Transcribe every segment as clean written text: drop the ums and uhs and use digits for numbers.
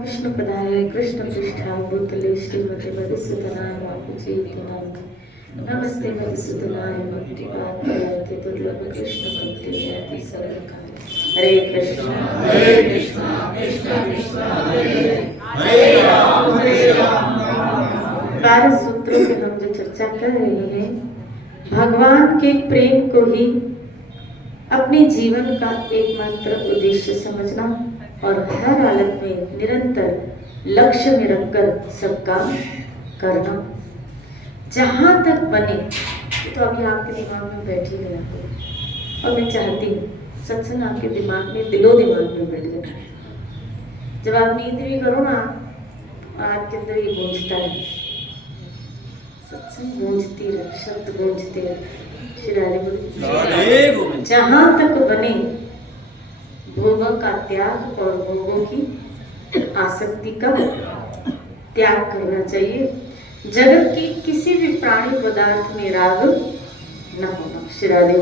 कृष्ण पदाय कृष्ण पृष्ठाय भूतले श्रीमते मधुसूदनाय मातुचेतनाय नमस्ते मधुसूदनाय भक्तिपात्राय दुर्लभ कृष्ण भक्ति जयति सर्वकाल। हरे कृष्ण कृष्ण कृष्ण हरे राम 12 सूत्रों पे हम जो चर्चा कर रहे हैं, भगवान के प्रेम को ही अपने जीवन का एकमात्र उद्देश्य समझना और हर हालत में निरंतर लक्ष्य में रखकर सबका करना, जहां तक बने। तो अभी आपके दिमाग में बैठ ही गया और मैं चाहती हूँ सत्संग आपके दिमाग में दिलो दिमाग में बैठ जाए। जब आप नींद भी करो ना, आपके अंदर ये गूंजता है, सत्संग गूंजती रहे, शब्द गूंजते रहे। जहां तक बने भोगों का त्याग और भोगों की आसक्ति का त्याग करना चाहिए। जगत की किसी भी प्राणी पदार्थ में राग न होना। श्रीराधे।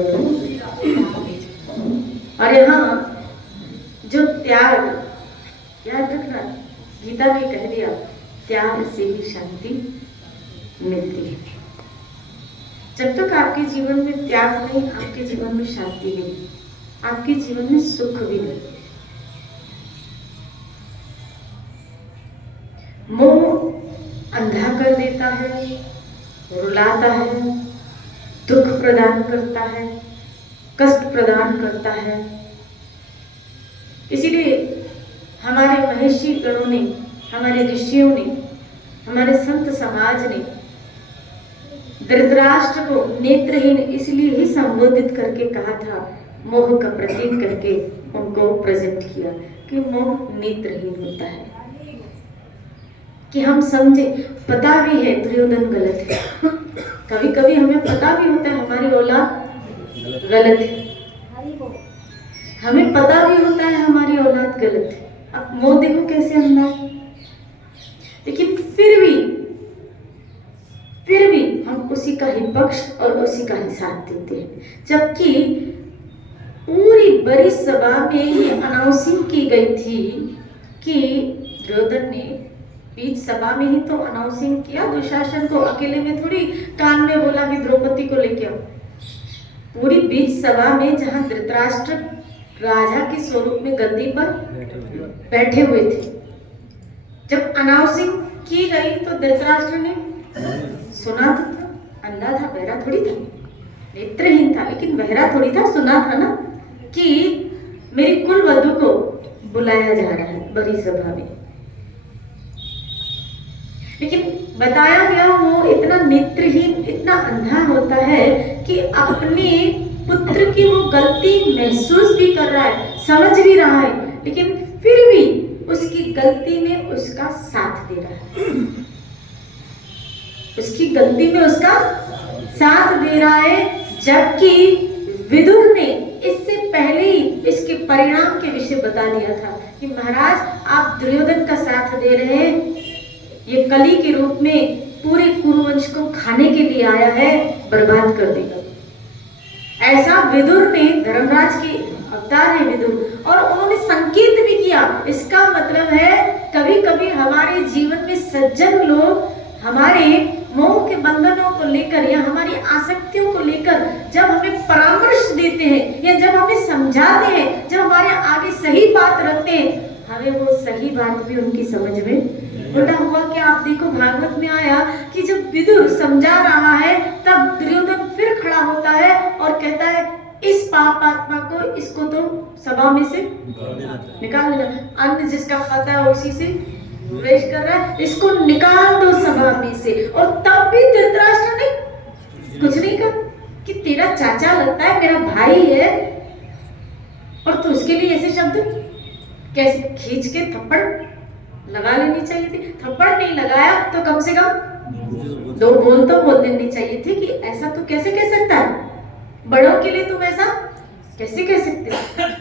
और यहाँ जो त्याग, याद रखना, गीता ने कह दिया त्याग से ही शांति मिलती है। जब तक आपके जीवन में त्याग नहीं, आपके जीवन में शांति नहीं, आपके जीवन में सुख भी नहीं। मोह अंधा कर देता है, रुलाता है, दुख प्रदान करता है, कष्ट प्रदान करता है। इसीलिए हमारे महर्षि गणों ने, हमारे ऋषियों ने, हमारे संत समाज ने धृतराष्ट्र को नेत्रहीन इसलिए ही संबोधित करके कहा था, मोह का प्रतीक करके उनको प्रेजेंट किया कि मोह नेत्रहीन होता है। कि हम समझे, पता भी है दुर्योधन गलत है, कभी कभी हमें पता भी होता है हमारी औलाद गलत है, हमें पता भी होता है हमारी औलाद गलत है। अब मोह देखो कैसे अंधा है, लेकिन फिर भी हम उसी का ही पक्ष और उसी का ही साथ देते हैं। जबकि पूरी बड़ी सभा में ये अनाउंसिंग की गई थी कि दुर्योधन ने बीच सभा में ही तो अनाउंसिंग किया, दुशासन को अकेले में थोड़ी कान में बोला कि द्रौपदी को लेके आओ। पूरी बीच सभा में जहां धृतराष्ट्र राजा के स्वरूप में गद्दी पर बैठे हुए थे, जब अनाउंसिंग की गई तो धृतराष्ट्र ने सुना तो था, अंधा था, बहरा थोड़ी था, नेत्रहीन था, लेकिन बहरा थोड़ी था, सुना था ना कि मेरी कुल वधू को बुलाया जा रहा है बड़ी सभा में। लेकिन बताया गया वो इतना नेत्रहीन, इतना अंधा होता है कि अपने पुत्र की वो गलती महसूस भी कर रहा है, समझ भी रहा है, लेकिन फिर भी उसकी गलती में उसका साथ दे रहा है, उसकी गलती में उसका साथ दे रहा है। जबकि विदुर ने इससे पहले ही इसके परिणाम के विषय बता दिया था कि महाराज आप दुर्योधन का साथ दे रहे हैं, ये कली के रूप में पूरे कुरुवंश को खाने के लिए आया है, बर्बाद कर देगा। ऐसा विदुर ने, धर्मराज के अवतार है विदुर, और उन्होंने संकेत भी किया। इसका मतलब है कभी कभी हमारे जीवन में सज्जन लोग हमारे मोह के बंधनों को लेकर या हमारी आसक्तियों को लेकर जब हमें परामर्श देते हैं या जब हमें समझाते हैं, जब हमारे आगे सही बात रखते हैं, हमें वो सही बात भी उनकी समझ में उल्टा हुआ। क्या आप देखो भागवत में आया कि जब विदुर समझा रहा है तब दुर्योधन फिर खड़ा होता है और कहता है इस पाप आत्मा को, इसको तो सभा में से निकाल देना, अन्न जिसका खाता है उसी से प्रवेश कर रहा है, इसको निकाल दो सभा में से। और तब भी धृतराष्ट्र ने कुछ नहीं कहा कि तेरा चाचा लगता है, मेरा भाई है, और तो उसके लिए ऐसे शब्द कैसे, खींच के थप्पड़ लगा लेनी चाहिए थी। थप्पड़ नहीं लगाया तो कम से कम 2 बोल तो बोल देनी चाहिए थी कि ऐसा तो कैसे कह सकता है, बड़ों के लिए तुम ऐसा कैसे कह सकते हो।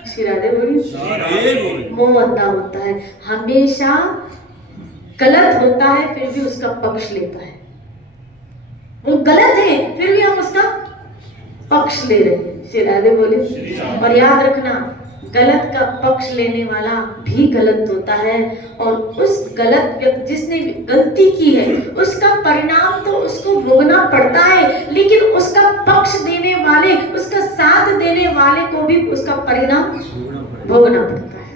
श्रीराधे बोली। मोह अंधा होता है, हमेशा गलत होता है फिर भी उसका पक्ष लेता है। वो गलत है फिर भी हम उसका पक्ष ले रहे हैं। श्रीराधे बोले। और याद रखना, गलत का पक्ष लेने वाला भी गलत होता है, और उस गलत व्यक्ति जिसने गलती की है उसका परिणाम तो उसको भोगना पड़ता है, लेकिन उसका पक्ष देने वाले, उसका साथ देने वाले को भी उसका परिणाम भोगना पड़ता है।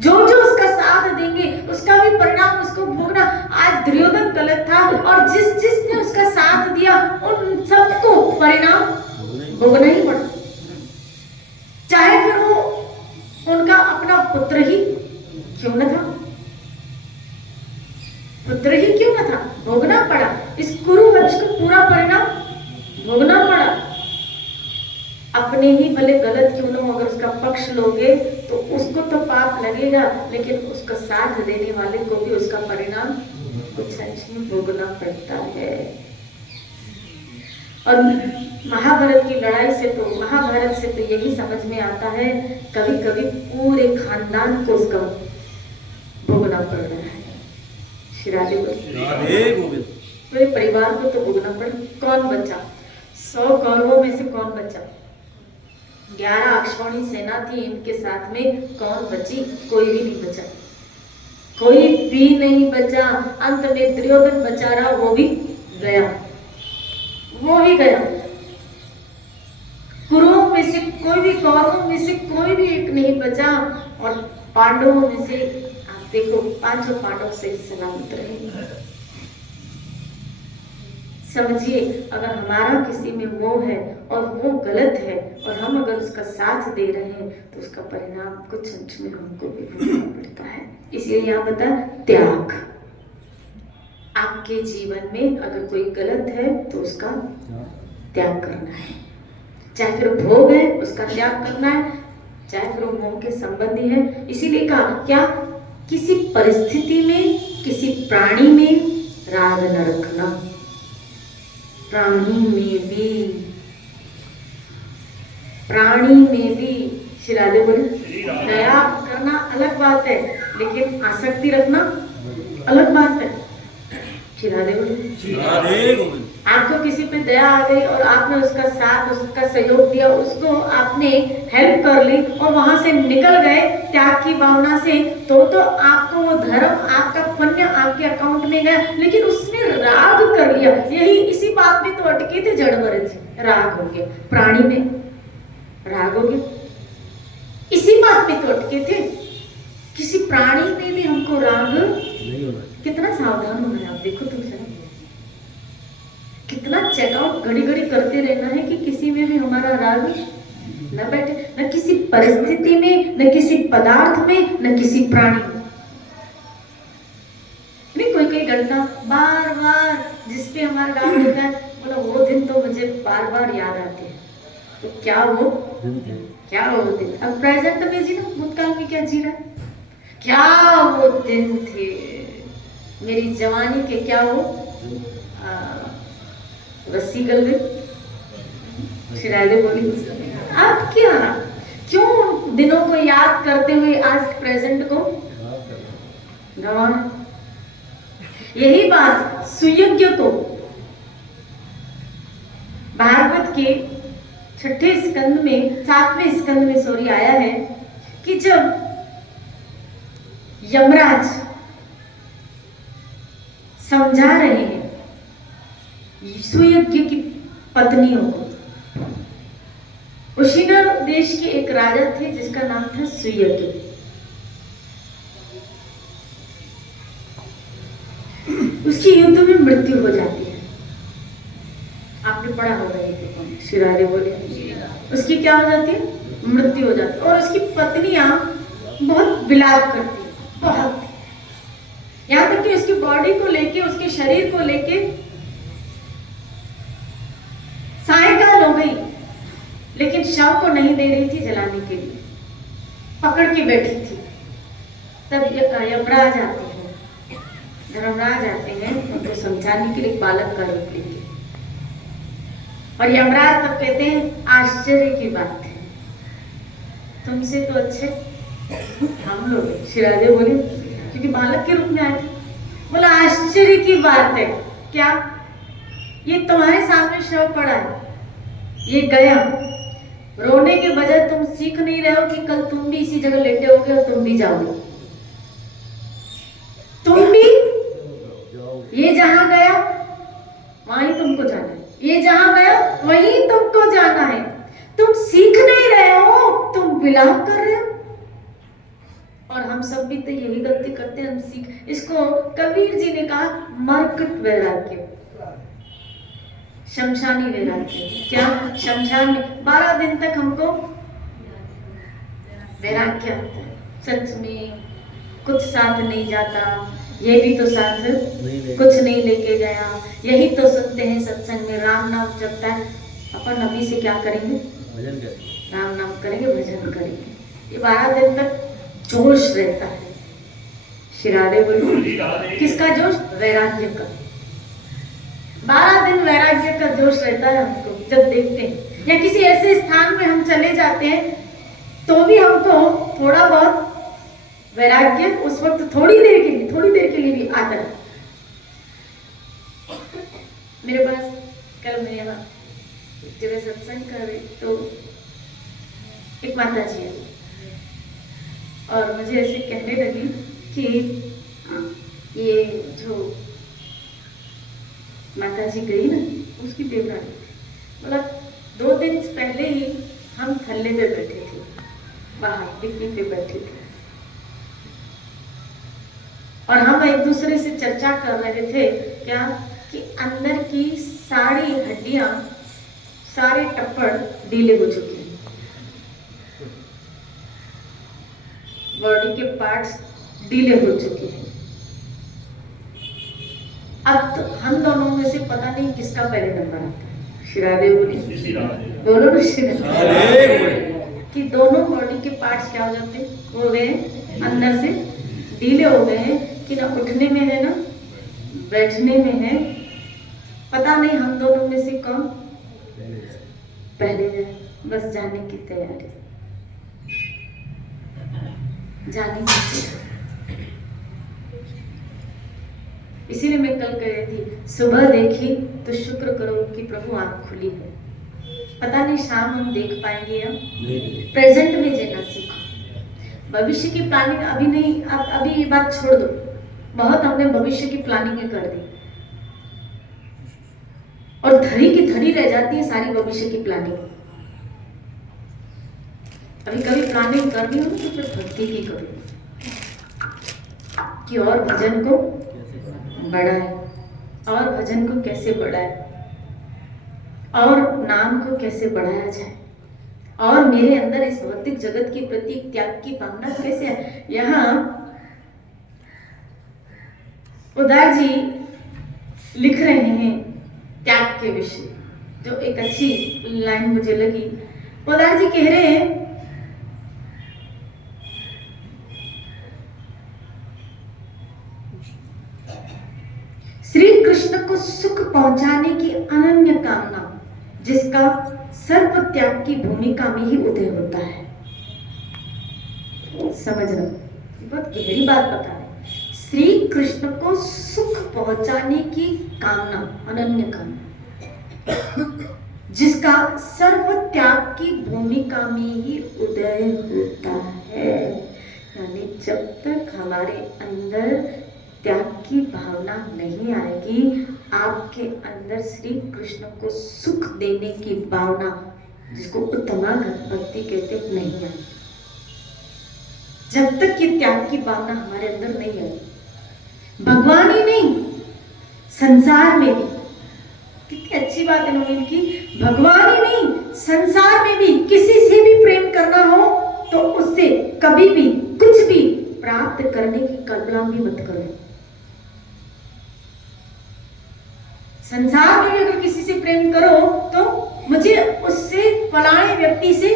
जो जो उसका साथ देंगे उसका भी परिणाम उसको भोगना। आज दुर्योधन गलत था और जिसने उसका साथ दिया उन सबको परिणाम भोगना ही पड़ा, चाहे फिर वो उनका अपना पुत्र ही क्यों न था, पुत्र ही क्यों न था, भोगना पड़ा। इस कुरुवंश को पूरा परिणाम भोगना पड़ा। अपने ही भले गलत क्यों न हो, अगर उसका पक्ष लोगे तो उसको तो पाप लगेगा, लेकिन उसका साथ देने वाले को भी उसका परिणाम कुछ अंश में भोगना पड़ता है। और महाभारत की लड़ाई से तो, महाभारत से तो यही समझ में आता है, कभी कभी पूरे खानदान को उसका भोगना पड़ रहा है। श्री राधे गोविंद, पूरे परिवार को तो भोगना पड़ा। कौन बचा? 100 कौरवों में से कौन बचा? 11 अक्षौणी सेना थी, इनके साथ में कौन बची? कोई भी नहीं बचा, कोई भी नहीं बचा। अंत में दुर्योधन बचा रहा, वो भी गया, वो भी गया। कुरुओं में से कोई भी, कौरवों में से कोई भी एक नहीं बचा, और पांडवों में से आप देखो 5 पांडव से सलामत रहे। समझिए, अगर हमारा किसी में मोह है और वो गलत है और हम अगर उसका साथ दे रहे हैं तो उसका परिणाम कुछ अंश में हमको भी भोगना पड़ता है। इसलिए यहाँ बता त्याग। आपके जीवन में अगर कोई गलत है तो उसका त्याग करना है, चाहे फिर भोग है उसका त्याग करना है, चाहे फिर मोह के संबंधी है। इसीलिए कहा क्या, किसी परिस्थिति में, किसी प्राणी में राग न रखना। प्राणी में भी श्री राधे बोले, दया करना अलग बात है, लेकिन आसक्ति रखना अलग बात है। श्री राधे बोले, आपको किसी पे दया आ गई और आपने उसका साथ, उसका सहयोग दिया, उसको आपने हेल्प कर ली और वहां से निकल गए त्याग की भावना से, तो आपको वो धर्म, आपका पुण्य आपके अकाउंट में गया, लेकिन उसने राग कर लिया। यही इसी बात में तो अटके थे जड़वर थे, राग हो गया। प्राणी में राग हो गया, इसी बात में तो अटके थे। किसी प्राणी में भी हमको राग नहीं होना। कितना सावधान होना है, आप देखो तो सर, कितना चेकआउट घड़ी घड़ी करते रहना है कि किसी में भी हमारा राग न बैठे, न किसी परिस्थिति में, न किसी पदार्थ में, न किसी प्राणी में। नहीं, कोई घटना बार बार जिसपे हमारा राग होता है, बोला वो दिन तो मुझे बार बार याद आते हैं। तो क्या वो दिन, अब प्रेजेंट में जी ना, भूतकाल में क्या जी रहा है, क्या वो दिन थे मेरी जवानी के, क्या वो रस्सी गल गई। श्री राधे बोली, अब क्या, क्यों दिनों को याद करते हुए आज प्रेजेंट को गंवाना। यही बात सुयज्ञ को भागवत के 6वें स्कंद में, 7वें स्कंद में सॉरी आया है कि जब यमराज समझा रहे हैं सुयज्ञ की पत्नियों को। उशिना देश के एक राजा थे जिसका नाम था सुयज्ञ। उसकी युद्ध में मृत्यु हो जाती है, आपने पढ़ा होगा ये, श्री राधे बोले, उसकी क्या हो जाती है, मृत्यु हो जाती है। और उसकी पत्नियां बहुत विलाप करती है, बहुत, यहां तक कि उसकी बॉडी को लेके, उसके शरीर को लेके सायकाल हो गई, लेकिन शव को नहीं दे रही थी जलाने के लिए, पकड़ के बैठी थी। तब यमराज आते हैं, धर्मराज आते हैं उनको समझाने के लिए, बालक का रूप लेके। और यमराज तब कहते हैं, आश्चर्य की बात है, तुमसे तो अच्छे हम लोग। श्री राधे बोले, क्योंकि बालक के रूप में आए थे। बोला आश्चर्य की बात है, क्या, ये तुम्हारे सामने शव पड़ा है, ये गया, रोने के बजाय तुम सीख नहीं रहे हो कि कल तुम भी इसी जगह लेटे होगे और तुम भी जाओगे। तुम भी ये जहां गया वहीं तुमको जाना है, ये जहां गया वहीं तुमको जाना है। तुम सीख नहीं रहे हो, तुम विलाप कर रहे हो। और हम सब भी तो यही गलती करते हैं, हम सीख। इसको कबीर जी ने कहा मरकट वैराग्य, शमशानी वैराग्य। क्या? शमशान में 12 दिन तक हमको वैराग्य आता है। सच में कुछ साथ नहीं जाता, ये भी तो साथ कुछ नहीं लेके गया। यही तो सुनते हैं सत्संग में, राम नाम जपता है। अपन अभी से क्या करेंगे? भजन करेंगे, राम नाम करेंगे, भजन करेंगे। ये 12 दिन तक जोश रहता है। शिरादे बोली किसका जोश? वैराग्य का। 12 दिन वैराग्य का जोश रहता है हमको। जब देखते हैं या किसी ऐसे स्थान में हम चले जाते हैं तो भी हमको थोड़ा बहुत वैराग्य उस वक्त थोड़ी देर के लिए भी आता है। मेरे पास कल मैं यहाँ जब सत्संग कर रही तो एक माता जी आई और मुझे ऐसे कहने लगी कि ये जो माता जी गई ना, उसकी देवरानी, मतलब 2 दिन पहले ही हम थल्ले पे बैठे थे, बाहर डिग्गी पे बैठे थे और हम एक दूसरे से चर्चा कर रहे थे क्या कि अंदर की सारी हड्डियां, सारे टप्पड़ ढीले हो चुके हैं, बॉडी के पार्ट्स ढीले हो चुके हैं। अब तो हम दोनों में से पता नहीं किसका पहले नंबर आता है। शिरादे बोली, बोलो ना शिरादे, कि दोनों बॉडी के पार्ट्स क्या हो जाते हैं, हो गए अंदर से ढीले हो गए हैं कि ना उठने में है ना बैठने में है। पता नहीं हम दोनों में से कौन पहले जाए। बस जाने की तैयारी, जाने की तैयारी। इसीलिए मैं कल कह रही थी, सुबह देखी तो शुक्र करो कि प्रभु आंख खुली है। पता नहीं शाम हम देख पाएंगे या प्रेजेंट में जीना सीखो। भविष्य की प्लानिंग अभी नहीं, अभी ये बात छोड़ दो। बहुत हमने भविष्य की प्लानिंग कर दी और धरी की धरी रह जाती है सारी भविष्य की प्लानिंग। अभी कभी प्लानिंग करनी हो तो फिर भक्ति की करो कि और भजन को बढ़ाए, और भजन को कैसे बढ़ाए, और नाम को कैसे बढ़ाया जाए, और मेरे अंदर इस भौतिक जगत के प्रति त्याग की भावना कैसे है। यहाँ उदार जी लिख रहे हैं त्याग के विषय, जो एक अच्छी लाइन मुझे लगी। उदार जी कह रहे हैं श्री कृष्ण को सुख पहुंचाने की अनन्य कामना, जिसका सर्व त्याग की भूमिका में ही उदय होता है। समझना, बहुत गहरी बात बता रहे। श्री कृष्ण को सुख पहुंचाने की कामना, अनन्य कामना, जिसका सर्व त्याग की भूमिका में ही उदय होता है। यानी जब तक हमारे अंदर त्याग की भावना नहीं आएगी, आपके अंदर श्री कृष्ण को सुख देने की भावना, जिसको उत्तमा भक्ति कहते, नहीं आएगी। जब तक ये त्याग की भावना हमारे अंदर नहीं आएगी, भगवान ही नहीं संसार में भी, कितनी अच्छी बात है नवीन की, भगवान ही नहीं संसार में भी किसी से भी प्रेम करना हो तो उससे कभी भी कुछ भी प्राप्त करने की कल्पना भी मत करो। संसार में भी अगर किसी से प्रेम करो तो मुझे उससे फलाने व्यक्ति से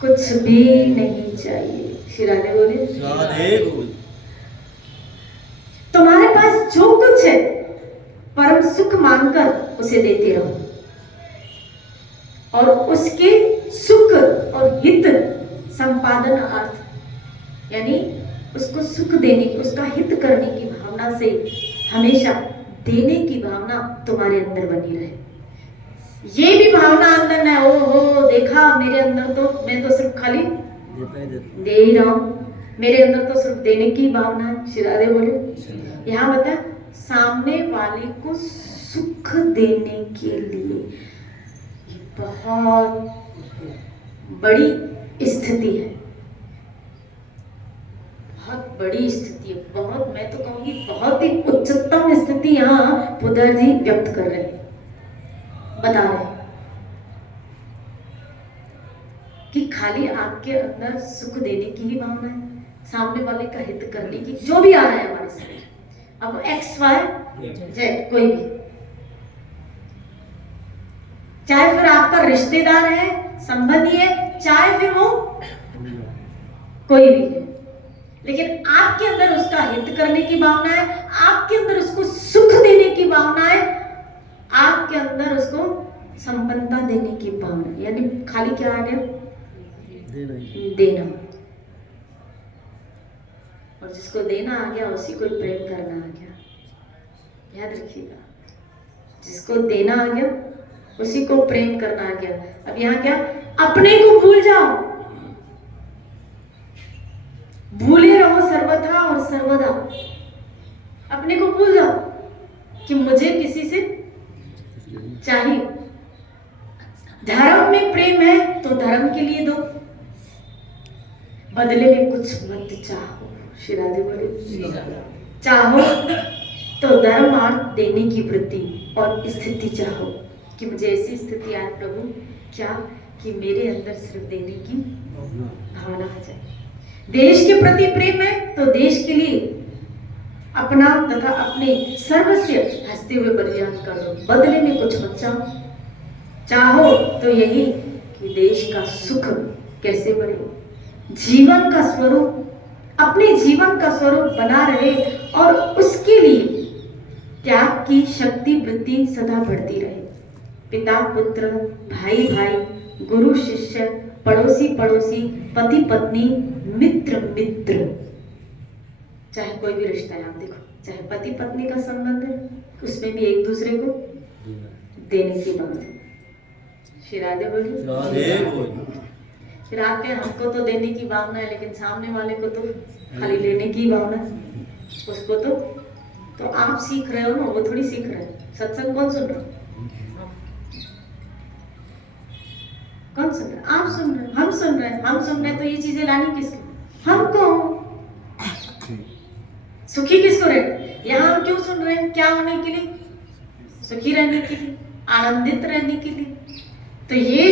कुछ भी नहीं चाहिए। शिरादे बोले, तुम्हारे पास जो कुछ है परम सुख मानकर उसे देते रहो और उसके सुख और हित संपादन अर्थ, यानी उसको सुख देने की, उसका हित करने की भावना से हमेशा देने की भावना तुम्हारे अंदर बनी रहे। ये भी भावना अंदर ना, ओ हो देखा मेरे अंदर तो मैं तो सिर्फ खाली दे ही रहा हूँ, मेरे अंदर तो सिर्फ देने की भावना है। श्री राधे बोले। यहाँ बता, सामने वाले को सुख देने के लिए, ये बहुत बड़ी स्थिति है, बहुत बड़ी स्थिति है, बहुत, मैं तो कहूंगी बहुत ही उच्चतम स्थिति यहाँ पुदर जी व्यक्त कर रहे हैं, बता रहे हैं कि खाली आपके अंदर सुख देने की ही भावना है, सामने वाले का हित करने की, जो भी आ रहा है हमारे साथ, अब एक्स वाई जेड कोई भी, चाहे फिर आपका रिश्तेदार है, संबंधी है, चाहे फिर वो कोई भी है, लेकिन आपके अंदर उसका हित करने की भावना है, आपके अंदर उसको सुख देने की भावना है, आपके अंदर उसको संपन्नता देने की भावना, यानी खाली क्या आ गया, देना। और जिसको देना आ गया उसी को प्रेम करना आ गया, याद रखिएगा, जिसको देना आ गया उसी को प्रेम करना आ गया। अब यहाँ क्या, अपने को भूल जाओ, भूले रहो सर्वथा और सर्वदा, अपने को भूल जाओ कि मुझे किसी से चाहिए। धर्म में प्रेम है तो धर्म के लिए दो, बदले में कुछ मत चाहो। श्री राधे बोले, चाहो तो धर्म और देने की वृत्ति और स्थिति चाहो कि मुझे ऐसी स्थिति आए प्रभु, क्या कि मेरे अंदर सिर्फ देने की भावना आ जाए। देश के प्रति प्रेम है तो देश के लिए अपना तथा अपने सर्वस्व हंसते हुए बलिदान कर दो, बदले में कुछ मत चाहो तो यही कि देश का सुख कैसे बढ़े, जीवन का स्वरूप, अपने जीवन का स्वरूप बना रहे और उसके लिए त्याग की शक्ति वृद्धि सदा बढ़ती रहे। पिता पुत्र, भाई भाई, गुरु शिष्य, पड़ोसी पड़ोसी, पति पत्नी, मित्र मित्र, चाहे कोई भी रिश्ता है, आप देखो, चाहे पति पत्नी का संबंध है, उसमें भी एक दूसरे को देने की बात है। श्री राधे बोलिए। फिर आपके हमको तो देने की भावना है, लेकिन सामने वाले को तो खाली लेने की भावना है, उसको तो आप सीख रहे हो ना, वो थोड़ी सीख रहे हैं। सत्संग कौन सुन रहा है, कौन सुन रहा है, आप सुन रहे हैं, हम सुन रहे हैं, हम सुन रहे हैं, तो ये चीजें लानी किसको, हमको। सुखी किसको रहे, यहाँ हम क्यों सुन रहे हैं, क्या होने के लिए, सुखी रहने के लिए, आनंदित रहने के लिए। तो ये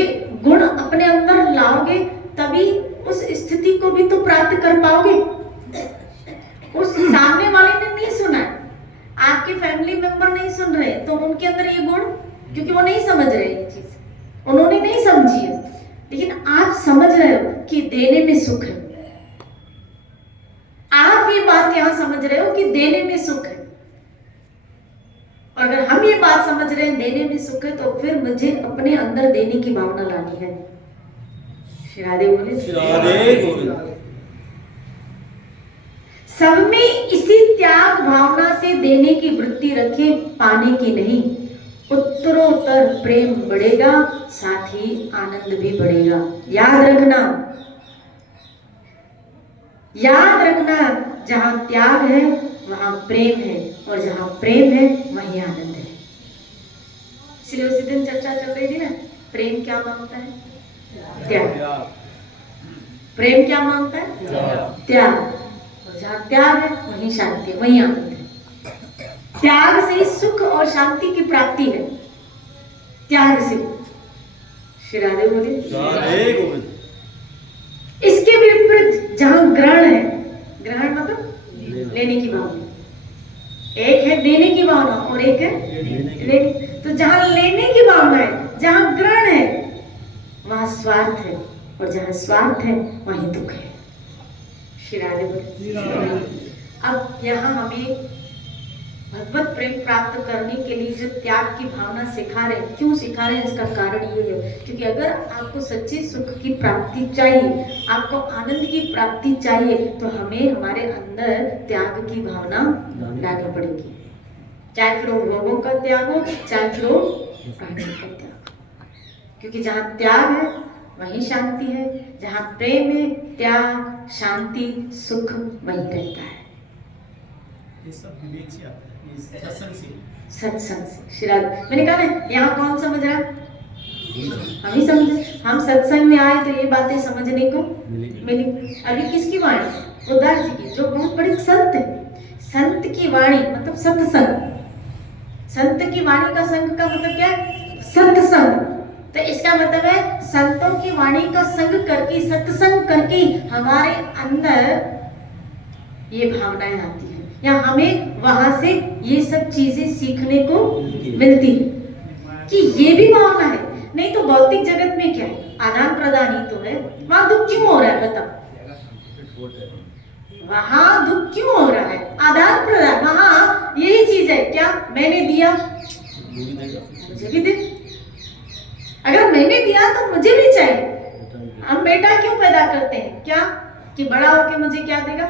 गुण अपने अंदर लाओगे तभी उस स्थिति को भी तो प्राप्त कर पाओगे। उस सामने वाले ने नहीं सुना, आपके फैमिली मेंबर नहीं सुन रहे, तो उनके अंदर ये गुण, क्योंकि वो नहीं समझ रहे ये चीज, उन्होंने नहीं समझी है, लेकिन आप समझ रहे हो कि देने में सुख है। आप ये बात यहां समझ रहे हो कि देने में सुख है, और अगर हम ये बात समझ रहे हैं देने में सुख है, तो फिर मुझे अपने अंदर देने की भावना लानी है। श्री राधे बोले। सब में इसी त्याग भावना से देने की वृत्ति रखें, पाने की नहीं। उत्तरोत्तर प्रेम बढ़ेगा, साथ ही आनंद भी बढ़ेगा। याद रखना, याद रखना, जहां त्याग है वहां प्रेम है, और जहां प्रेम है वहीं आनंद है। इसलिए उसी दिन चर्चा चल रही थी ना, प्रेम क्या मांगता है, त्याग। प्रेम क्या मांगता है, त्याग। और जहां त्याग है वहीं शांति है, वहीं आनंद है। त्याग से सुख और शांति की प्राप्ति है, त्याग से। श्री राधे बोले। इसके विपरीत जहां ग्रहण है, ग्रहण मतलब लेने की भावना, एक है देने की भावना और एक है लेने। तो जहां लेने की भावना है, जहां ग्रहण है, वहां स्वार्थ है, और जहां स्वार्थ है वहीं दुख है। श्री राधे बोले। अब यहाँ हमें भगवत प्रेम प्राप्त करने के लिए जो त्याग की भावना सिखा रहे हैं, क्यों सिखा रहे हैं, इसका कारण ये है क्योंकि अगर आपको सच्चे सुख की प्राप्ति चाहिए, आपको आनंद की प्राप्ति चाहिए, तो हमें हमारे अंदर त्याग की भावना लानी पड़ेगी। चाहे फिर वो भोगों का त्याग हो, चाहे फिर वो प्राणों का त्याग। क्योंकि जहाँ त्याग है वहीं शांति है, जहाँ प्रेम है, त्याग, शांति, सुख वहीं रहता है। ये सब विवेक से आता है, ये सत्संग से। सत्संग से। श्रीराम, मैंने कहा ना, यहाँ कौन समझ रहा है? हम ही समझे। हम सत्संग में आए तो ये बातें समझने को मिली। अभी किसकी वाणी? उद्धार जी की, जो बहुत बड़े संत है। संत की वाणी मतलब सत्संग। संत की वाणी का संग का मतलब क्या है? सत्संग। तो इसका मतलब है संतों की वाणी का संग करके, सत्संग करके हमारे अंदर ये भावनाएं आती है, या हमें वहां से ये सब चीजें सीखने को मिलती है कि ये भी भावना है। नहीं तो भौतिक जगत में क्या है? आदान प्रदान ही तो है। वहां दुख क्यों हो रहा है बताओ? वहां दुख क्यों हो रहा है? आदान प्रदान, वहां यही चीज है। क्या मैंने दिया मुझे भी दे, अगर मैंने दिया तो मुझे भी चाहिए। हम बेटा क्यों पैदा करते हैं? क्या कि बड़ा होके मुझे क्या देगा?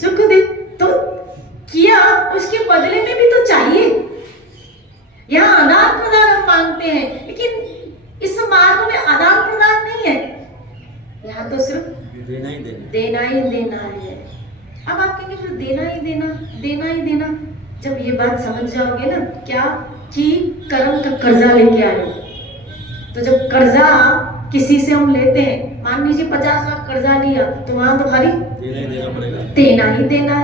सुख दे। तो किया, उसके बदले में भी तो चाहिए। यहाँ आदान प्रदान हम मांगते हैं, लेकिन इस मार्ग में आदान प्रदान नहीं है। यहाँ तो सिर्फ देना ही देना है। अब आप कहेंगे फिर देना ही देना। जब ये बात समझ जाओगे ना, क्या कि कर्म का कर्जा लेके आए हो। तो जब कर्जा किसी से हम लेते हैं, मान लीजिए 50 लाख कर्जा लिया, तो वहां तो खाली देना ही देना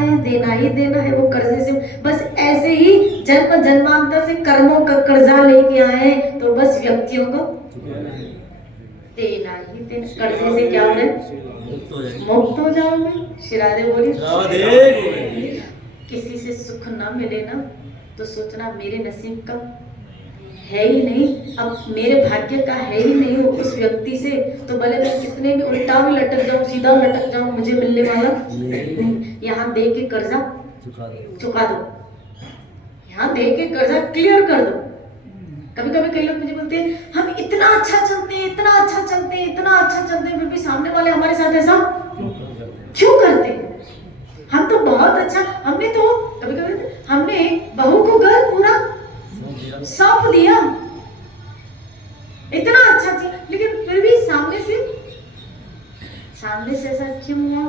है वो कर्जे से। बस ऐसे ही जन्म जन्मांतर से कर्मों का कर्जा लेके आए, तो बस व्यक्तियों को देना ही देना। कर्जे से क्या हो रहे? मुक्त हो जाओगे। श्री बोली, किसी से सुख ना मिले ना तो सोचना मेरे नसीब का है ही नहीं, अब मेरे भाग्य का है ही नहीं उस व्यक्ति से, तो भले मैं कितने भी उल्टा भी लटक जाऊं, सीधा लटक जाऊं, मुझे मिलने वाला नहीं। यहाँ दे के कर्जा चुका दो, यहाँ दे के कर्जा क्लियर कर दो। कभी कभी कई लोग मुझे बोलते हैं हम इतना अच्छा चलते हैं, फिर भी सामने वाले हमारे साथ ऐसा क्यों करते हैं? हम तो बहुत अच्छा, हमने तो कभी कभी हमने बहू को घर पूरा सौंप दिया, इतना अच्छा थी, लेकिन फिर भी सामने से ऐसा क्यों हुआ?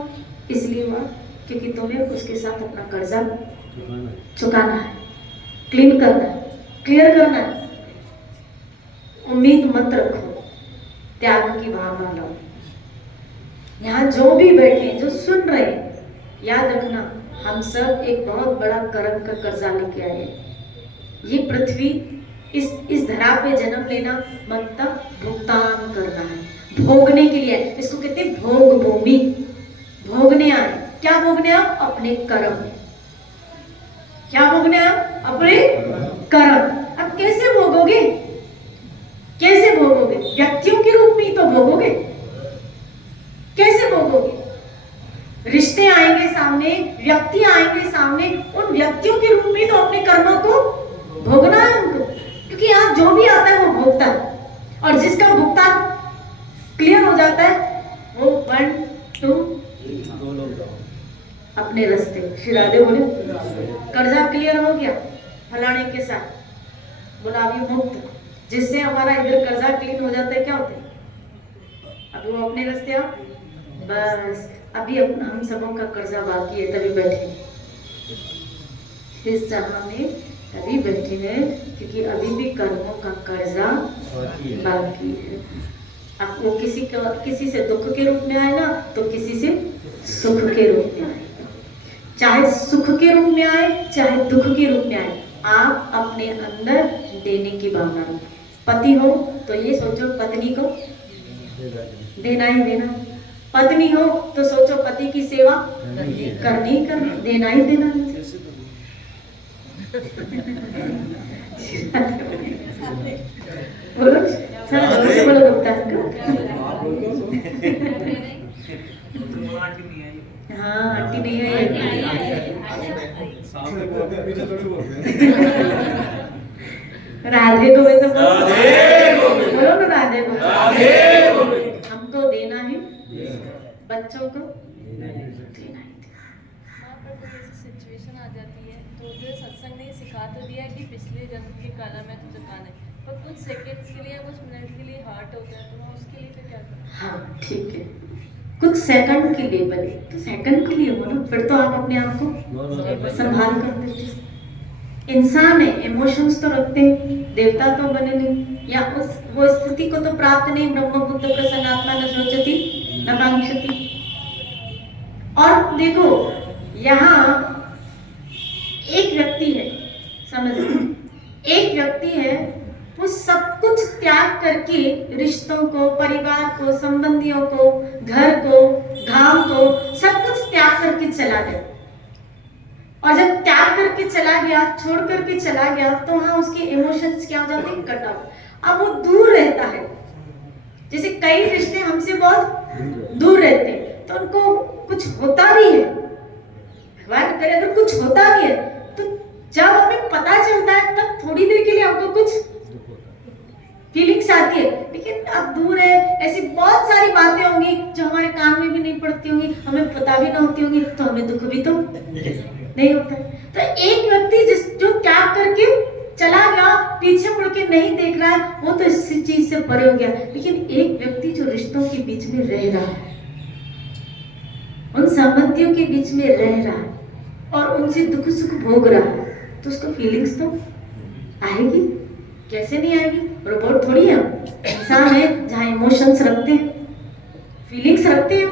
इसलिए हुआ क्योंकि तुम्हें उसके साथ अपना कर्जा चुकाना है, क्लीन करना है, क्लियर करना है। उम्मीद मत रखो, त्याग की भावना लो। यहाँ जो भी बैठे, जो सुन रहे, याद रखना हम सब एक बहुत बड़ा कर्म का कर्जा लेके आए हैं। ये पृथ्वी, इस धरा पे जन्म लेना मतलब भुगतान करना है, भोगने के लिए। इसको कहते हैं भोग भूमि। भोगने आए, क्या भोगने आए? अपने कर्म। क्या भोगने आए? अपने कर्म। अब कैसे भोगोगे? व्यक्तियों के रूप में ही तो भोगोगे। कैसे भोगोगे? रिश्ते आएंगे सामने, व्यक्ति आएंगे सामने, उन व्यक्तियों के रूप में तो अपने कर्मों को भोगना है हमको, क्योंकि यहाँ जो भी आता है वो भोगता है, और जिसका भुगतान क्लियर हो जाता है वो 1 2 अपने रास्ते। श्री राधे बोले, कर्जा क्लियर हो गया फलाने के साथ, गुलाबी मुक्त, जिससे हमारा इधर कर्जा क्लीन हो जाता है। क्या होता है? अभी वो अपने रास्ते आ, बस अभी अपना हम सबों का कर्जा बाकी है, तभी बैठे इस जहां में, तभी बैठे हैं क्योंकि अभी भी कर्मों का कर्जा बाकी है। अब वो किसी से दुख के रूप में आए ना, तो किसी से सुख के रूप में आए। चाहे सुख के रूप में आए, चाहे दुख के रूप में आए, आप अपने अंदर देने की भावना रखें। पति हो तो ये सोचो पत्नी को देना ही देना, पत्नी हो तो सोचो पति की सेवा करनी, देना ही देना। बोलो जोर से बोलो, गुप्ता हाँ आंटी नहीं है। राधे को वैसे बोलो ना, राधे को। हमको देना है, बच्चों को देना ही। सिचुएशन आ जाती है तो जो सत्संग ने सिखा तो दिया है कि पिछले जन्म के कर्म है तो चुकाना है, पर कुछ सेकंड्स के लिए या कुछ मिनट के लिए हर्ट होता है, तो मैं उसके लिए फिर क्या करूँ? हाँ ठीक है, कुछ सेकंड के लिए बने तो सेकंड के लिए हो ना, फिर तो आप अपने आप को संभाल कर देते। इंसान है, इमोशंस तो रखते हैं, देवता तो बने नहीं, या उस वो स्थिति को तो प्राप्त नहीं, ब्रह्म बुद्ध प्रसन्नात्मा न शोचति न कांक्षति। और देखो यहाँ एक व्यक्ति है, समझ एक व्यक्ति है, वो सब कुछ त्याग करके रिश्तों को, परिवार को, संबंधियों को, घर को, गांव को, सब कुछ त्याग करके चला गया। और जब त्याग करके चला गया, छोड़ करके चला गया, तो वहां उसके इमोशंस क्या हो जाते हैं, कट ऑफ। अब वो दूर रहता है, जैसे कई रिश्ते हमसे बहुत दूर रहते हैं, तो उनको कुछ होता भी है, भगवान करे अगर कुछ होता भी है, तो जब हमें पता चलता है तब थोड़ी देर के लिए हमको कुछ फीलिंग्स आती है, लेकिन अब दूर है, ऐसी बहुत सारी बातें होंगी जो हमारे कान में भी नहीं पड़ती होंगी, हमें पता भी ना होती होंगी, तो हमें दुख भी तो नहीं होता। तो एक व्यक्ति जो त्याग करके चला गया, पीछे मुड़ के नहीं देख रहा है, वो तो इस चीज से परे हो गया। लेकिन एक व्यक्ति जो रिश्तों के बीच में रह रहा है, उन संबंधियों के बीच में रह रहा है और उनसे दुख सुख भोग रहा है, तो उसको फीलिंग्स तो आएगी, कैसे नहीं आएगी? रोबोट थोड़ी है, इंसान है जहाँ इमोशंस रखते हैं, फीलिंग्स रखते हैं,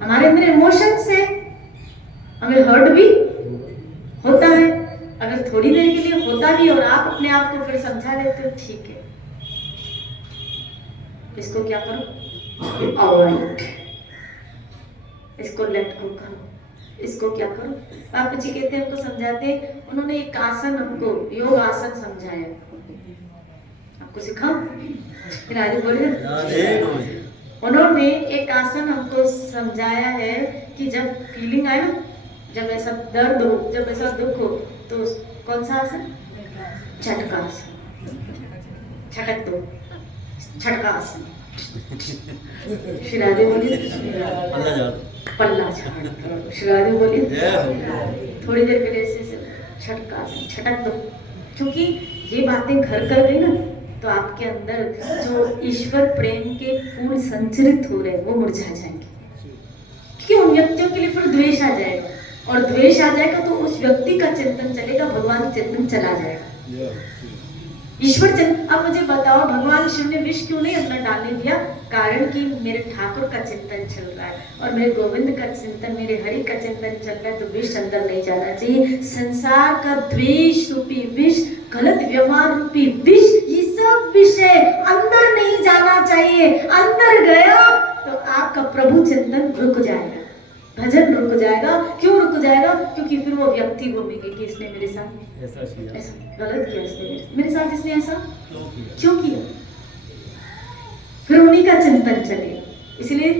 हमारे अंदर इमोशंस है, हमें हर्ट भी होता है। अगर थोड़ी देर के लिए होता भी और आप अपने आप को फिर समझा लेते हो, ठीक है, इसको क्या करो, अवॉइड, इसको लेट गो करो, इसको क्या करो। बापू जी कहते हैं, हमको समझाते हैं, उन्होंने एक आसन हमको योग आसन समझाया, आपको सिखाओ, फिर आगे बोलिए। उन्होंने एक आसन हमको समझाया है कि जब फीलिंग आए ना, जब ऐसा दर्द हो, जब ऐसा दुख हो, तो कौन सा आसन? झटका आसन, झटक दो, झटका आसन। शिरादे बोलिए, पल्ला झाड़, शिरादे बोलिए, थोड़ी देर के लिए ऐसे झटका आसन, झटक दो, क्योंकि ये बातें घर कर गई ना, तो आपके अंदर जो ईश्वर प्रेम के फूल संचरित हो रहे हैं वो मुरझा जाएंगे, क्योंकि उन व्यक्तियों के लिए फिर द्वेष आ जाएगा, और द्वेष आ जाएगा तो उस व्यक्ति का चिंतन चलेगा, भगवान चिंतन चला जाएगा, ईश्वर चिंतन। अब मुझे बताओ, भगवान शिव ने विष क्यों नहीं अंदर डालने दिया? कारण कि मेरे ठाकुर का चिंतन चल रहा है और मेरे गोविंद का चिंतन, मेरे हरि का चिंतन चल रहा है, तो विष अंदर नहीं जाना चाहिए। संसार का द्वेष रूपी विष, गलत व्यवहार रूपी विष, ये सब विषय अंदर नहीं जाना चाहिए। अंदर गया तो आपका प्रभु चिंतन रुक जाएगा, भजन रुक जाएगा। क्यों रुक जाएगा? क्योंकि फिर वो व्यक्ति घूमेंगे कि इसने मेरे साथ ऐसा गलत किया, इसने मेरे साथ इसने ऐसा क्यों किया, फिर उन्हीं का चिंतन चले। इसलिए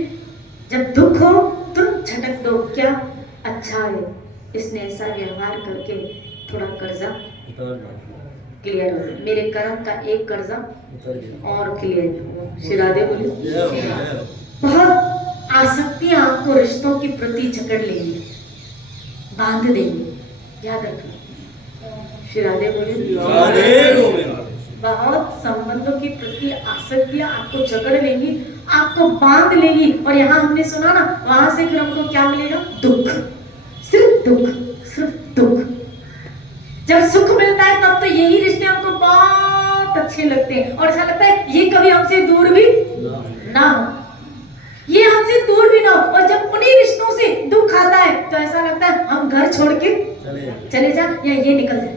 जब दुख हो तुम झटक दो, क्या अच्छा है इसने ऐसा व्यवहार करके थोड़ा कर्जा क्लियर हो, मेरे कर्म का एक कर्जा और क्लियर हो। शिरादे बोली, बहुत आसक्तियां आपको रिश्तों के प्रति जकड़ लेंगी, बांध देंगी, याद रखना। शिरादे बोली, बहुत संबंधों के प्रति आसक्तियां आपको जकड़ लेंगी, आपको बांध लेगी। और यहाँ हमने सुना ना, वहां से फिर हमको क्या मिलेगा? दुख, सिर्फ दुख, सिर्फ दुख। जब सुख मिलता है तब तो यही रिश्ते हमको बहुत अच्छे लगते हैं और ऐसा लगता है ये कभी हमसे दूर भी ना हो, ये हमसे दूर भी ना हो। और जब उन्हीं रिश्तों से दुख आता है तो ऐसा लगता है हम घर छोड़ के चले जा या ये निकल जाए।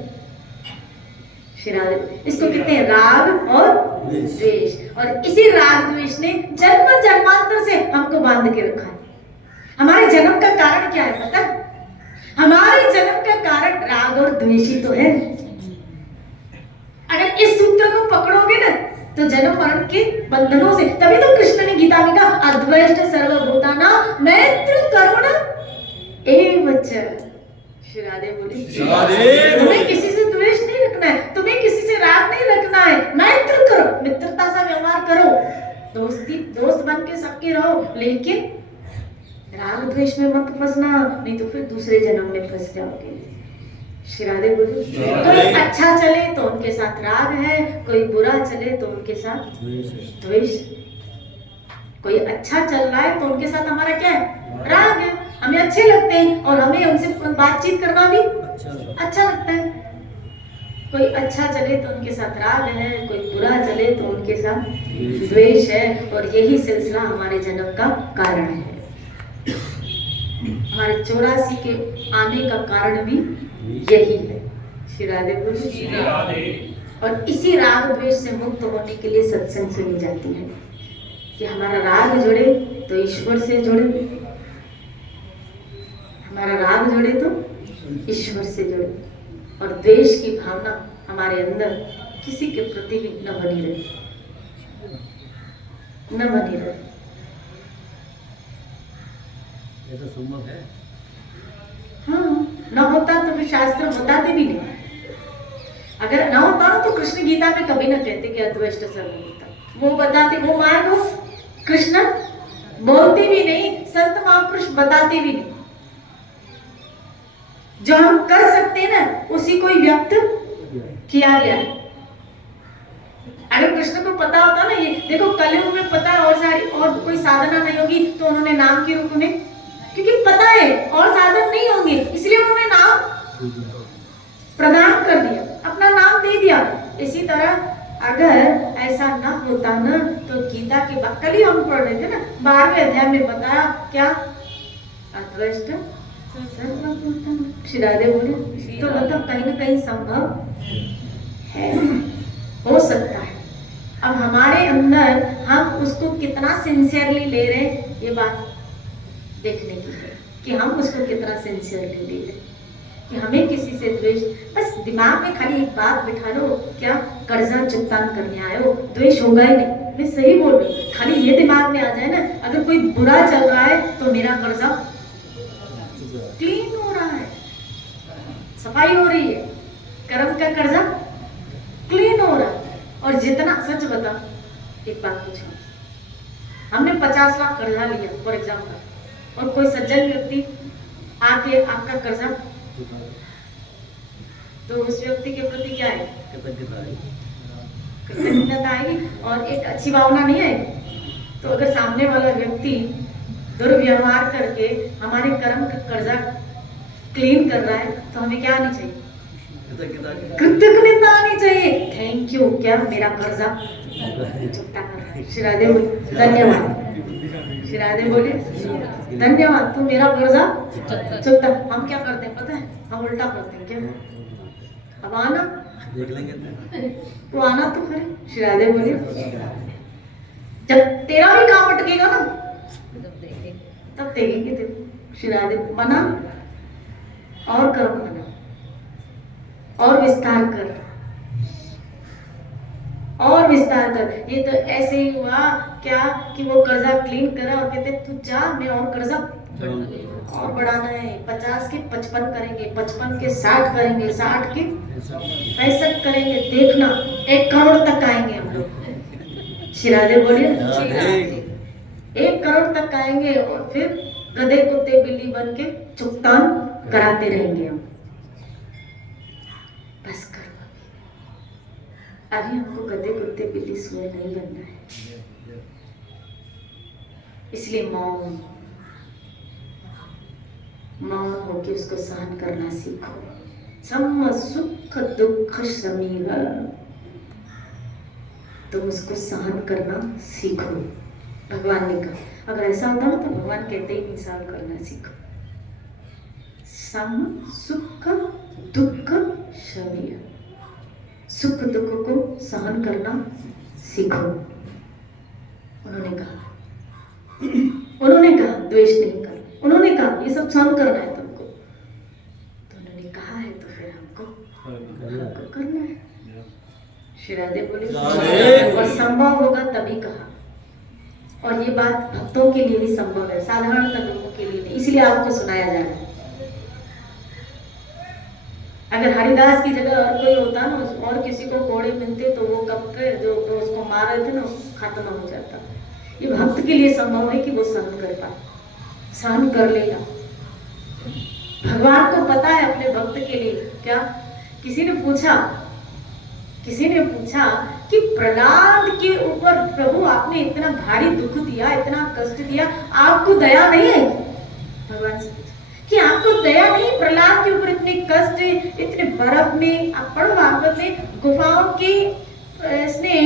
इसको कहते हैं राग और द्वेष। और इसी राग द्वेष ने जन्म जन्मांतर से हमको बांध के रखा है। हमारे जन्म का कारण क्या है पता है? हमारे जन्म का कारण राग और द्वेष ही तो है। अगर इस सूत्र को पकड़ोगे ना तो जन्म मरण के बंधनों से, तभी तो कृष्ण ने गीता में कहा अद्वैष्ट सर्वभूतानां मैत्र करुणा एव च। शिरादे बोली, तुम्हें किसी से द्वेष नहीं रखना है, तुम्हें किसी से राग नहीं रखना है, मैत्र करो, मित्रता सा व्यवहार करो, दोस्त बन के सबके रहो, लेकिन राग द्वेष में मत फंसना, नहीं तो फिर दूसरे जन्म में फंस जाओगे। श्री राधे बोले। कोई अच्छा चले तो उनके साथ राग है, कोई बुरा चले तो उनके साथ द्वेष। कोई अच्छा चल रहा है तो उनके साथ हमारा क्या है, राग है। हमें अच्छे लगते हैं और हमें उनसे बातचीत करना भी अच्छा लगता है। कोई अच्छा चले तो उनके साथ राग है, कोई बुरा चले तो उनके साथ द्वेष है। और यही सिलसिला हमारे जन्म का कारण है। हमारे 84 के आने का कारण भी यही है। श्री राधे बोलिए। और इसी राग द्वेष से मुक्त होने के लिए सत्संग सुनी जाती है कि हमारा राग जुड़े तो ईश्वर से जुड़े, हमारा राग जुड़े तो ईश्वर से जुड़े, और द्वेष की भावना हमारे अंदर किसी के प्रति भी न बनी रहे, न बनी रहे। ऐसा संभव है? हाँ, न होता तो फिर शास्त्र बताते भी नहीं। अगर न होता ना तो कृष्ण गीता में कभी न कहते कि अद्वैष्ट सर्वभूता। वो बताते, वो मार्ग कृष्ण बोलते भी नहीं, संत महापुरुष बताते भी नहीं। जो हम कर सकते हैं ना उसी को ही व्यक्त किया गया है। अगर कृष्ण को पता होता ना, ये देखो कलयुग में पता है और सारी और कोई साधना नहीं होगी तो उन्होंने नाम के रूप में, क्योंकि पता है और साधन नहीं होंगे इसलिए उन्होंने नाम प्रदान कर दिया, अपना नाम दे दिया। इसी तरह अगर ऐसा न होता ना तो गीता के कल ही हम पढ़ रहे थे ना 12वें अध्याय में बताया क्या, अद्वैष्ट सर्वभूतम्। श्री राधे बोले। तो मतलब कहीं ना कहीं संभव है, हो सकता है। अब हमारे अंदर हम उसको कितना सिंसियरली ले रहे हैं ये बात देखने की है कि हम उसको कितना सिंसियरली ले रहे हैं। कि हमें किसी से द्वेष, बस दिमाग में खाली एक बात बिठा लो, क्या कर्जा चुकता करने आए हो, द्वेष होगा ही नहीं। मैं सही बोल रही हूँ, खाली ये दिमाग में आ जाए ना, अगर कोई बुरा चल रहा है तो मेरा कर्जा क्लीन हो रहा है, सफाई हो रही है, कर्म का कर्जा क्लीन हो रहा है। और जितना, सच बता, एक बात पूछो, हमने 50 लाख कर्जा लिया फॉर एग्जाम्पल, और कोई सज्जन व्यक्ति आके आपका कर्जा, तो उस व्यक्ति के प्रति क्या है, कृतज्ञता आएगी और एक अच्छी भावना नहीं आएगी। तो अगर सामने वाला व्यक्ति दुर्व्यवहार करके हमारे कर्म का कर्जा क्लीन कर रहा है तो हमें क्या आनी चाहिए, कृतज्ञता आनी चाहिए। थैंक यू, क्या मेरा कर्जा चुकता कर रहा है। श्री राधे बोले धन्यवाद, श्री राधे बोले धन्यवाद, तू मेरा कर्जा चुकता। हम क्या करते हैं पता है, हम उल्टा करते हैं। क्या अब आना देख लेंगे तो आना तो खरे। श्री राधे बोले जब तेरा भी काम अटकेगा ना तब देखेंगे तेरे। श्री राधे बना और कर्म बना और विस्तार कर, और विस्तार कर। ये तो ऐसे ही हुआ क्या कि वो कर्जा क्लीन करा और कहते तू जा, मैं और कर्जा और बढ़ाना है। 50 के 55 करेंगे, 55 के 60 करेंगे, 60 के 65 करेंगे। देखना 1 करोड़ तक आएंगे हम लोग। श्री राधे बोलिए 1 करोड़ तक आएंगे और फिर गधे कुत्ते बिल्ली बन के चुगतान कराते रहेंगे हम। बस करो, अभी हमको गधे कुत्ते बिल्ली सुअर नहीं बनना है। इसलिए मौन मौन होके उसको सहन करना सीखो। सम सुख दुख समीर, तुम उसको सहन करना सीखो। भगवान ने कहा, अगर ऐसा होता ना तो भगवान कहते ही सहन करना सीखो। सम सुख दुख समीर, सुख दुख को सहन करना सीखो। उन्होंने कहा द्वेष नहीं करना, उन्होंने कहा ये सब सहन करना है तुमको, तो उन्होंने कहा है तो फिर हमको करना है। श्री राधे बोले और संभव होगा तभी कहा। और ये बात भक्तों के लिए ही संभव है, साधारण लोगों के लिए नहीं, इसलिए आपको सुनाया जा रहा है। अगर हरिदास की जगह और कोई होता ना और किसी को कोड़े मिलते तो वो कब के जो उसको मार रहे थे ना खत्म हो जाता। ये भक्त के लिए संभव है कि वो सहन कर पाए, सहन कर लेगा। भगवान को पता है अपने भक्त के लिए क्या। किसी ने पूछा कि प्रहलाद के ऊपर प्रभु आपने इतना भारी दुख दिया, इतना कष्ट दिया, आपको दया नहीं आई? भगवान से पूछा कि आपको दया नहीं प्रहलाद के ऊपर इतने कष्ट, इतने बर्फ में। आप पढ़ो भागवत में, गुफाओं के इसने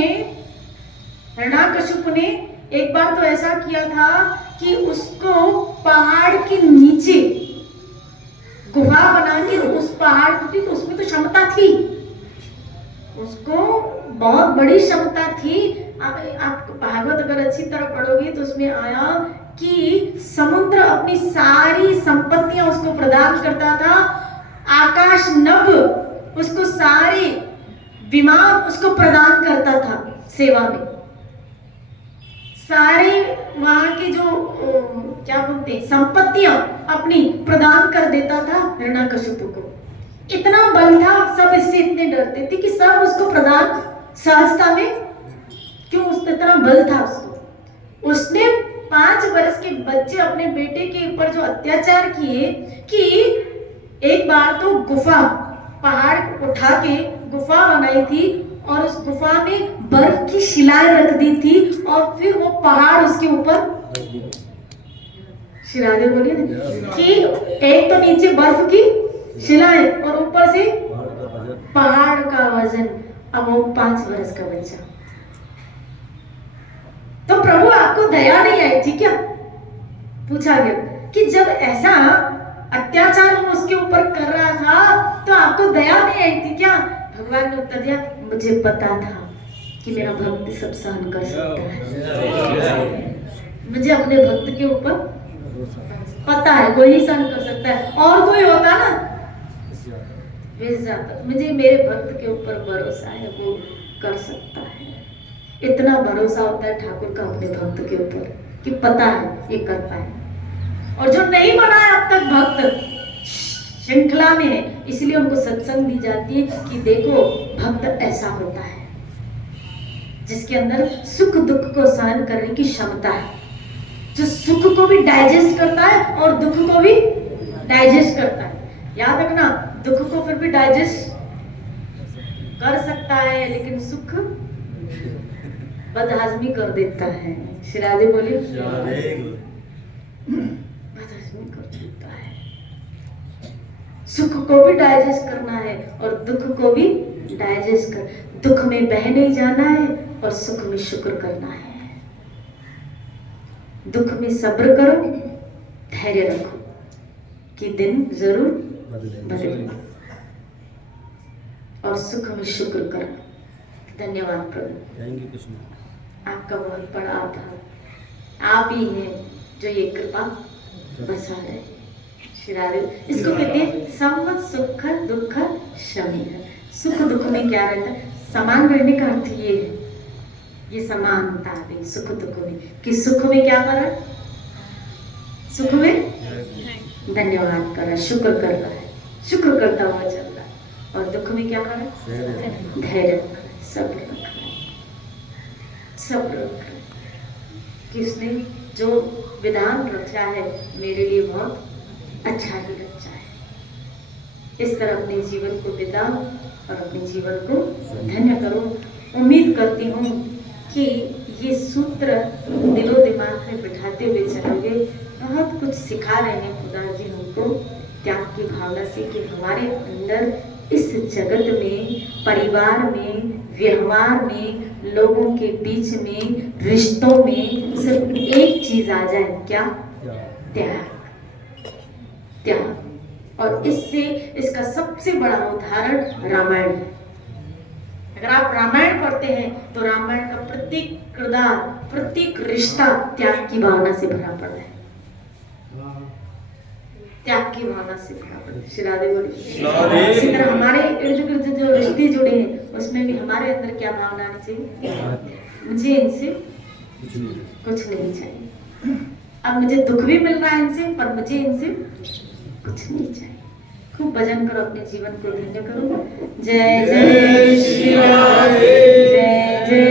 हिरण्यकशिपु ने एक बार तो ऐसा किया था कि उसको पहाड़ के नीचे गुफा बना के उस पहाड़ की, तो उसमें तो क्षमता थी, उसको बहुत बड़ी क्षमता थी। आप भागवत अगर अच्छी तरह पढ़ोगे तो उसमें आया कि समुद्र अपनी सारी संपत्तियां उसको प्रदान करता था, आकाश नभ उसको सारे विमान उसको प्रदान करता था सेवा में, सारे वहां की जो क्या बोलते हैं संपत्तियां अपनी प्रदान कर देता था हिरण्यकशिपु को। इतना बल था, सब इससे इतने डरते थे कि सब उसको प्रदान सहजता में, क्यों उसने इतना बल था उसको। उसने 5 वर्ष के बच्चे अपने बेटे के ऊपर जो अत्याचार किए कि एक बार तो गुफा, पहाड़ उठा के गुफा बनाई थी और उस गुफा में बर्फ की शिलाएं रख दी थी और फिर वो पहाड़ उसके ऊपर, शिलाएं बोलिए ना, कि एक तो नीचे बर्फ की शिलाएं और ऊपर से पहाड़ का वजन। अब वो 5 वर्ष का बच्चा, तो प्रभु आपको दया नहीं आई थी क्या? पूछा गया कि जब ऐसा अत्याचार वो उसके ऊपर कर रहा था तो आपको दया नहीं आई थी क्या? भगवान ने उत्तर दिया, मुझे पता था कि मेरा भक्त सब सहन कर सकता है, मुझे अपने भक्त के ऊपर पता है, वही सहन कर सकता है, और कोई होता ना वे जाता। मुझे मेरे भक्त के ऊपर भरोसा है, वो कर सकता है। इतना भरोसा होता है ठाकुर का अपने भक्त के ऊपर कि पता है ये कर पाए। और जो नहीं बना है अब तक भक्त, श्रृंखला में है, इसलिए उनको सत्संग दी जाती है कि देखो भक्त ऐसा होता है जिसके अंदर सुख दुख को सहन करने की क्षमता है, जो सुख को भी डाइजेस्ट करता है और दुख को भी डाइजेस्ट करता है। याद रखना, दुख को फिर भी डाइजेस्ट कर सकता है लेकिन सुख बदहजमी कर देता है। श्री राधे बोलिए, बदहजमी कर देता है। सुख को भी डाइजेस्ट करना है और दुख को भी डाइजेस्ट कर, दुख में बह नहीं जाना है और सुख में शुक्र करना है। दुख में सब्र करो, धैर्य रखो कि दिन जरूर बदलेगा, और सुख में शुक्र करो। धन्यवाद प्रभु, आपका बहुत बड़ा आभार। आप ही हैं जो ये कृपा बसा रहे। श्री राधे, इसको कहते हैं सम सुख दुख शमी। सुख दुख में क्या रहता है? समान रहने का अर्थ ये है, ये समानता है सुख दुख में, कि सुख में क्या कर रहा है? सुख में धन्यवाद कर रहा है, शुक्र कर रहा है, शुक्र करता हुआ चल रहा है, और दुख में क्या कर रहा है? धैर्य रख रहा है, सब्र रख रहा है, सब्र रख रहा है कि उसने जो विधान रचा है मेरे लिए बहुत अच्छा ही रचा है। इस तरह अपने जीवन को बिताओ और अपने जीवन को धन्य करो। उम्मीद करती हूँ कि ये सूत्र दिलो दिमाग में बिठाते हुए चलोगे। बहुत कुछ सिखा रहे हैं खुदा जी हमको त्याग की भावना से, कि हमारे अंदर इस जगत में, परिवार में, व्यवहार में, लोगों के बीच में, रिश्तों में सिर्फ एक चीज आ जाए, क्या? त्याग। त्याग। और इससे इसका सबसे बड़ा उदाहरण रामायण है। अगर आप रामायण पढ़ते हैं तो रामायण का प्रत्येक किरदार, प्रत्येक रिश्ता त्याग की भावना से भरा पड़ा है, त्याग की भावना से भरा पड़ा है। श्री राधे बोलिए। इसी तरह हमारे इर्द गिर्द जो रिश्ते जुड़े हैं उसमें भी हमारे अंदर क्या भावना आनी चाहिए? मुझे इनसे कुछ नहीं चाहिए। अब मुझे दुख भी मिल रहा है इनसे, पर मुझे इनसे कुछ नहीं चाहिए। खूब भजन करो, अपने जीवन को धन्य करो। जय जय श्री राधे, जय जय।